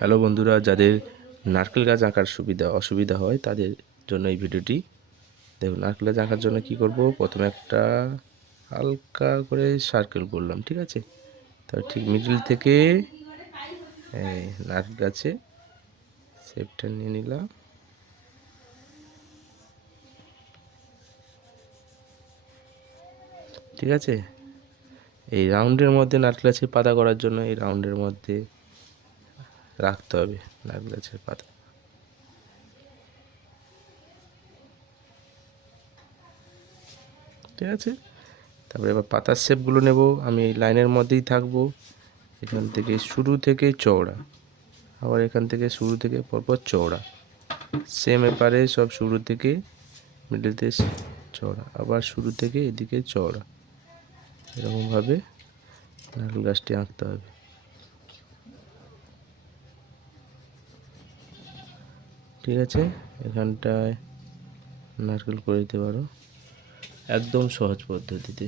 Hello বন্ধুরা, যাদের নারকেল গাছ আঁকার অসুবিধা হয় তাদের জন্য এই ভিডিওটি। দেখুন, নারকেল গাছ আঁকার জন্য কি করব, প্রথমে একটা হালকা করে সার্কেল করলাম, ঠিক আছে। তার ঠিক মিডল থেকে এই নারকেল গাছে শেপটা নিয়ে নিলাম। ঠিক আছে, এই রাউন্ডের মধ্যে নারকেল গাছের পাতা করার জন্য এই রাউন্ডের মধ্যে রাখতে হবে নারকেল গাছের পাতা। ঠিক আছে, তারপরে এবার পাতার শেপগুলো নেব। আমি এই লাইনের মধ্যেই থাকবো, এখান থেকে শুরু থেকে চওড়া, আবার এখান থেকে শুরু থেকে পরপর চওড়া, সেম এপারে সব শুরু থেকে মিডলতে চওড়া, আবার শুরু থেকে এদিকে চওড়া, এরকমভাবে নারকেল গাছটি আঁকতে হবে। ঠিক আছে, এখানটায় নারকেল করে দিতে পারো, একদম সহজ পদ্ধতিতে।